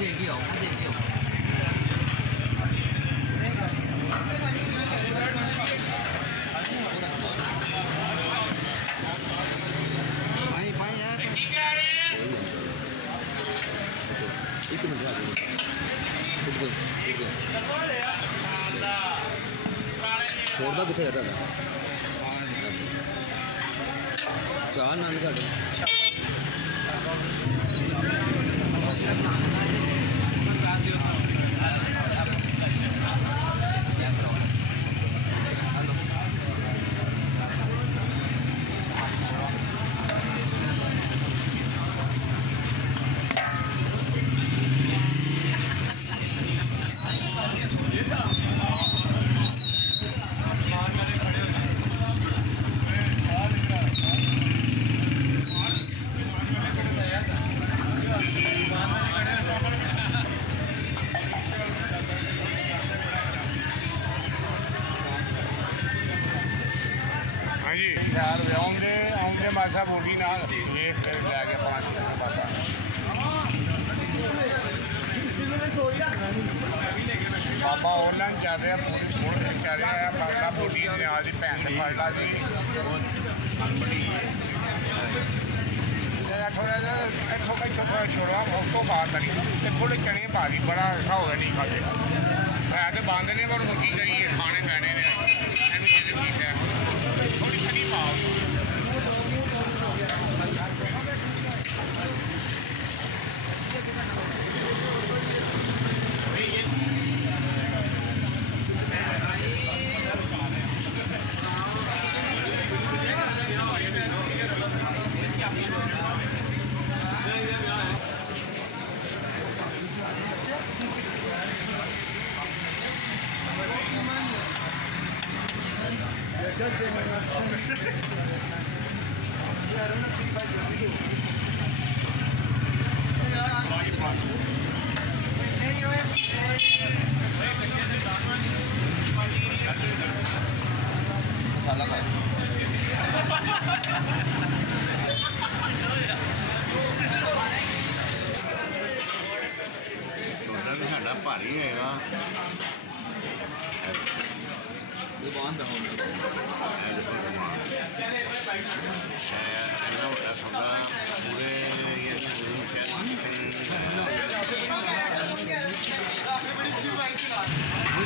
देगी आओ देगी आओ भाई भाई यार एक मिनट छोड़दा किथे है चार नान का यार आऊँगे मासा बोली ना ये फिर लैके 5 मिनट बाद बाबा ऑनलाइन चल रहा पूरी छोड़ चल रहा है पड़ना बोली ने आज भैन से पड़ ला जी थोड़ा थोड़ा छोड़ा उस तो बात करी थोड़े चने पा दी बड़ा अच्छा हो गया नहीं खाते है तो बंद ने पर की करिए खाने पैने ने ठीक है थोड़ी चनी पाओ मसाला खा साढ़ा भारी है ये बहुत दफा पूरे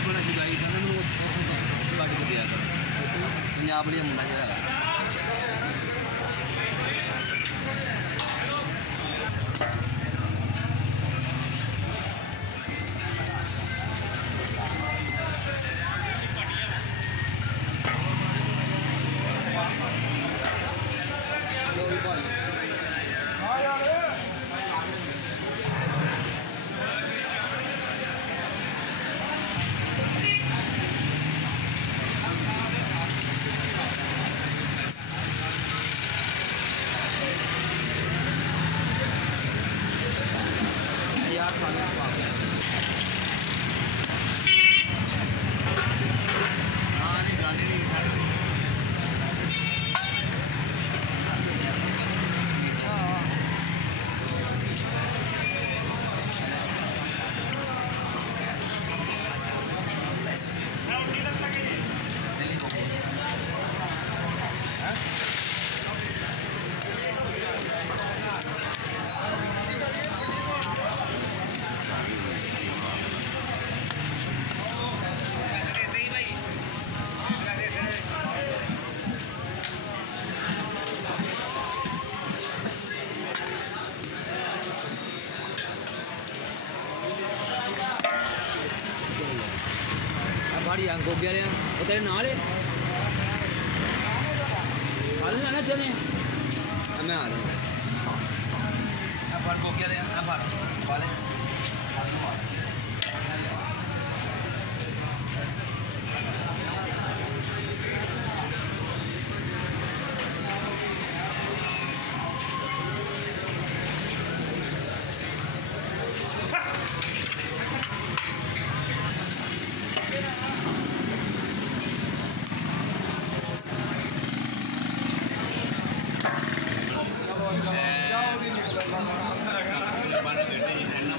बड़ा जुगाई पंजाब वाली मुंडा जो है भाड़ी गोभी वाले वो तेरे नाल है साले ना चले मैं आ रहा हूँ गोभी वाले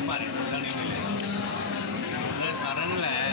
भारी सौदा नहीं मिलेगा। सारा ने लाया